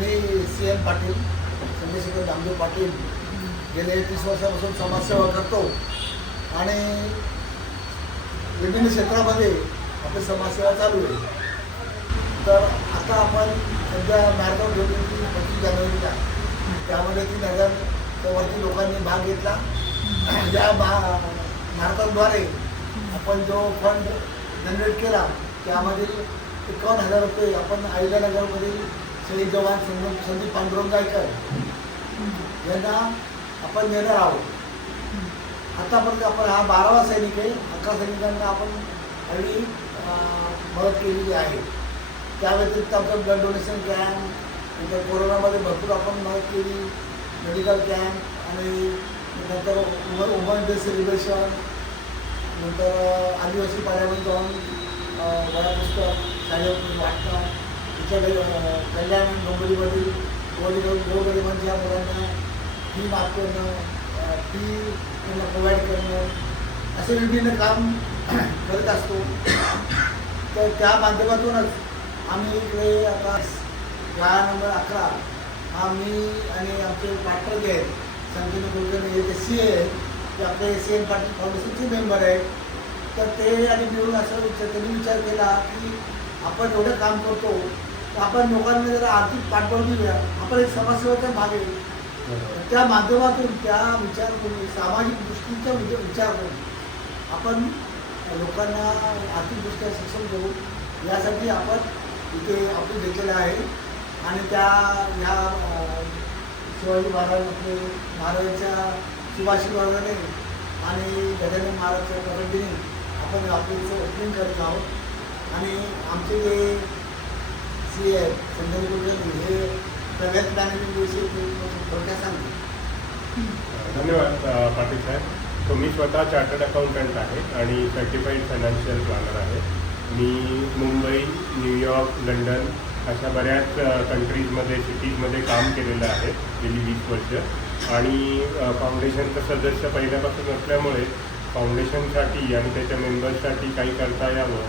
मी CN Patil, Chandrashekhar दामदेव Patil गेले 30 वर्षापासून समाजसेवा करतो आणि विभिन्न क्षेत्रामध्ये आपली समाजसेवा चालू आहे. तर आता आपण सध्या मॅरेथॉन ठेवली होती 25 जानेवारीला, त्यामध्ये 3000च्या वरती लोकांनी भाग घेतला. या मॅरेथॉनद्वारे आपण जो फंड जनरेट केला त्यामधील 51,000 रुपये आपण अहिल्यानगरमधील शहीद जवान संदीप पांडुरंग गायकर यांना आपण देणार आहोत. आतापर्यंत आपण हा 12वा सैनिक आहे. 11 सैनिकांना आपण हल्ली मदत केलेली आहे. त्या व्यतिरिक्त आपण ब्लड डोनेशन कॅम्प, नंतर कोरोनामध्ये भरपूर आपण मदत केली, मेडिकल कॅम्प आणि नंतर वुमन डे सेलिब्रेशन, नंतर आदिवासी पाड्यामध्ये जाऊन वया पुस्तक शाळेत वाटणं, तिच्या कल्याण डोंबिवलीमधील गोरगरिबांच्या मुलांना फी माफ करणं, फी त्यांना प्रोव्हाइड करणं, असे विभिन्न काम करत असतो. तर त्या माध्यमातूनच आम्ही इकडे आता शाळा नंबर 11 हा मी आणि आमचे पार्टनर जे आहेत संकीर्ण कुलकर्णी हे CA आहेत, ते आपले CN पाटील फाउंडेशनचे मेंबर आहेत. तर ते आणि मिळून असं त्यांनी विचार केला की आपण एवढं काम करतो तर आपण लोकांना जरा आर्थिक पाठबळ देऊया. आपण एक समाजसेवेचा भाग आहे. त्या माध्यमातून त्या विचार करून सामाजिक दृष्टीचा विचार करून आपण लोकांना आर्थिकदृष्ट्या सक्षम करू यासाठी आपण इथे ऑफिस घेतलेलं आहे. आणि त्या ह्या शिवाजी महाराजांच्या शुभाशीर्वादाने आणि गजानन महाराजच्या परंपरेने आपण ऑफिसचं ओपनिंग करत आहोत. आणि आमचे जे CA आहेत संजय कुलकर्णी हे सगळ्यात मॅनेजमेंटविषयी थोडक्यात सांगतो. धन्यवाद पाटील साहेब. तो मी स्वतः चार्टर्ड अकाउंटंट आहे आणि सर्टिफाईड फायनान्शियल प्लॅनर आहे. मी मुंबई, न्यूयॉर्क, लंडन अशा बऱ्याच कंट्रीजमध्ये, सिटीजमध्ये काम केलेलं आहे गेली 20 वर्ष. आणि फाउंडेशनचं सदस्य पहिल्यापासून असल्यामुळे फाउंडेशनसाठी आणि त्याच्या मेंबर्ससाठी काही करता यावं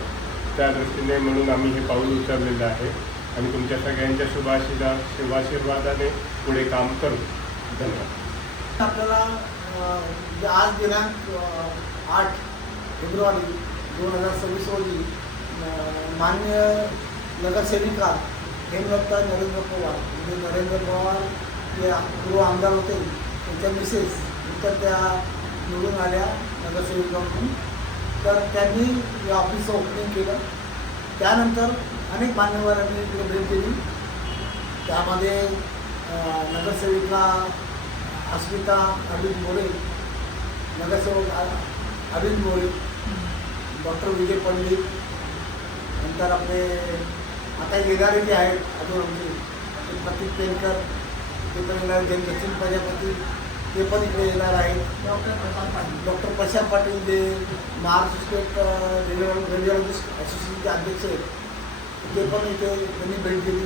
त्या दृष्टीने म्हणून आम्ही हे पाऊल उचललेलं आहे. आणि तुमच्या सगळ्यांच्या शुभाशीर्वादाने पुढे काम करू. धन्यवाद. आपल्याला आज दिनांक 8 फेब्रुवारी 2026 रोजी मान्य नगरसेविका हेमलता नरेंद्र पवार, म्हणजे नरेंद्र पवार जे पूर्व आमदार होते त्यांच्या मिसेस नंतर त्या निवडून आल्या नगरसेविका म्हणून. तर त्यांनी या ऑफिसचं ओपनिंग केलं. त्यानंतर अनेक मान्यवरांनी इकडे भेट दिली. त्यामध्ये नगरसेविका अस्मिता अरविंद मोरे, नगरसेवक अरविंद मोरे, डॉक्टर विजय पंडित, नंतर आपले आता येणारे जे आहेत अजून आमचे प्रतीक पेनकर ते पण येणार, सचिन प्रजापती ते पण इकडे येणार आहेत. डॉक्टर प्रशांत पाटील जे महाराष्ट्र स्टेट रेडिओलॉजिस्ट असोसिएशनचे अध्यक्ष आहेत ते पण इथे त्यांनी भेट दिली.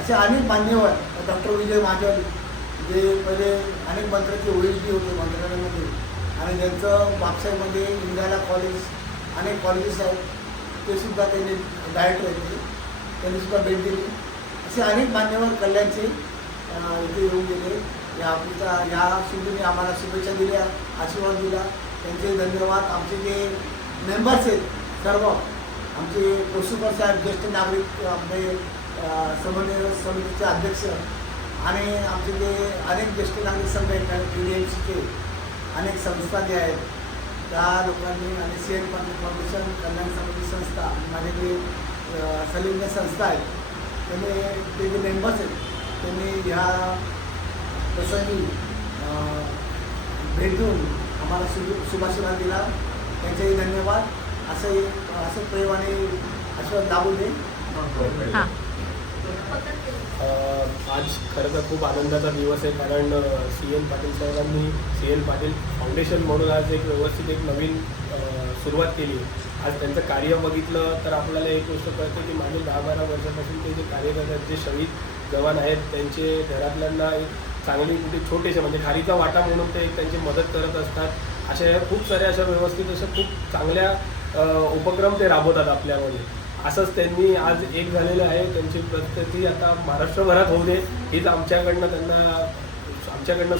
असे अनेक मान्यवर, डॉक्टर विजय महाजन जे पहिले अनेक मंत्र्याचे OSD होते मंत्रालयामध्ये आणि ज्यांचं वापसाईमध्ये इंडियाला कॉलेज अनेक कॉलेजेस आहेत ते सुद्धा त्यांनी डायरेक्टर आहेत त्यांनी सुद्धा भेट दिली. असे अनेक मान्यवर कल्याणचे इथे येऊन गेले. या आपलीचा ह्या शुभेच्छी आम्हाला शुभेच्छा दिल्या, आशीर्वाद दिला, त्यांचे धन्यवाद. आमचे जे मेंबर्स आहेत सर्व आमचे कोसुकर साहेब ज्येष्ठ नागरिक आपले समन्वय समितीचे अध्यक्ष आणि आमचे जे अनेक ज्येष्ठ नागरिक संघ आहेत PDMCचे अनेक संस्था जे आहेत त्या लोकांनी आणि CN पाटील फाउंडेशन, कल्याण समिती संस्था, माझे जे संलग्न संस्था आहेत त्यांनी ते जे मेंबर्स आहेत त्यांनी ह्या प्रसंगी भेट देऊन आम्हाला शुभाशीर्वाद दिला. त्यांचेही धन्यवाद. असं प्रेम आणि आशीर्वाद लाभू दे. आज खरं तर खूप आनंदाचा दिवस आहे, कारण CN पाटील साहेबांनी CN पाटील फाउंडेशन म्हणून आज एक व्यवस्थित एक नवीन सुरुवात केली. आज त्यांचं कार्य बघितलं तर आपल्याला एक गोष्ट कळते की मागील 10-12 वर्षापासून ते जे कार्य करतात, जे शहीद जवान आहेत त्यांचे घरातल्यांना एक चांगली कुठे छोटेसे म्हणजे खारीचा वाटा म्हणून ते एक त्यांची मदत करत असतात. अशा खूप साऱ्या अशा व्यवस्थित अशा खूप चांगल्या उपक्रम ते राबवतात आपल्यामध्ये. असंच त्यांनी आज एक झालेलं आहे. त्यांची प्रगती आता महाराष्ट्रभरात होऊ दे हीच आमच्याकडनं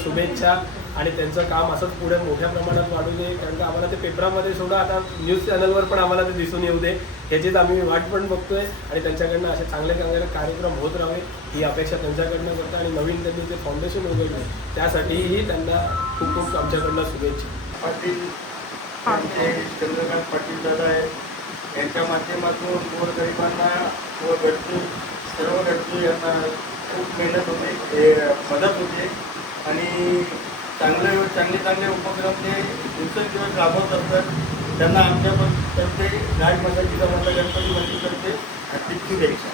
शुभेच्छा. आणि त्यांचं काम असंच पुढे मोठ्या प्रमाणात वाढू दे, कारण का आम्हाला ते पेपरामध्ये सुद्धा आता न्यूज चॅनलवर पण आम्हाला ते दिसून येऊ दे ह्याचीच आम्ही वाट पण बघतोय. आणि त्यांच्याकडनं असे चांगले चांगले कार्यक्रम होत राहावे ही अपेक्षा त्यांच्याकडनं करतो. आणि नवीन त्यांनी जे फाउंडेशन उघडलं त्यासाठीही त्यांना खूप खूप आमच्याकडनं शुभेच्छा. पाटील यांचे चंद्रकांत पाटील दादा आहेत, यांच्या माध्यमातून गोरगरिबांना व सर्व घरची यांना खूप मेहनत होते, मदत होते आणि चांगले उपक्रम ते दिवसेंदिवस राबवत असतात. त्यांना आमच्यातर्फे राजमाता जिजामाता गणपती मंदिरतर्फे हार्दिक शुभेच्छा.